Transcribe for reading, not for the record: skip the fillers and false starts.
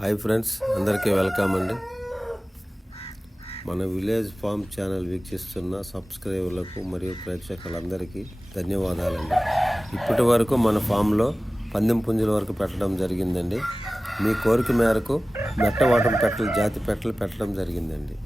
Hi friends, అందరికీ welcome అండి. మన విలేజ్ ఫామ్ ఛానల్ వీక్షిస్తున్న సబ్స్క్రైబర్లకు మరియు ప్రేక్షకులందరికీ ధన్యవాదాలండి. ఇప్పటి వరకు మన ఫామ్లో పందెం పుంజుల వరకు పెట్టడం జరిగిందండి. మీ కోరిక మేరకు మెట్టవాటం పెట్టలు జాతి పెట్టలు పెట్టడం జరిగిందండి.